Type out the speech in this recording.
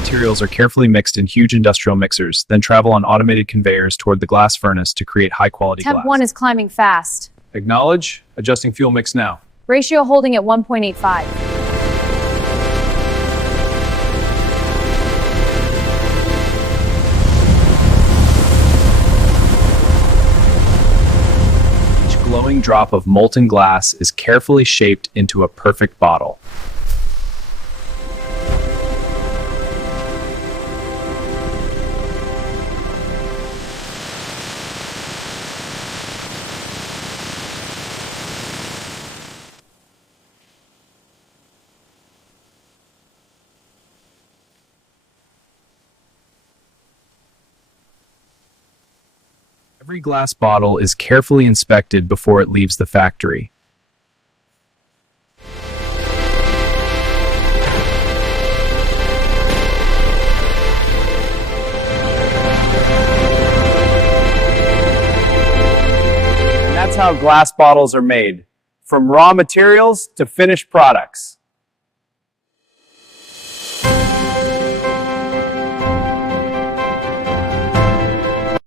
materials are carefully mixed in huge industrial mixers, then travel on automated conveyors toward the glass furnace to create high-quality glass. Temp 1 is climbing fast. Acknowledge. Adjusting fuel mix now. Ratio holding at 1.85. Each glowing drop of molten glass is carefully shaped into a perfect bottle. Every glass bottle is carefully inspected before it leaves the factory. And that's how glass bottles are made, from raw materials to finished products.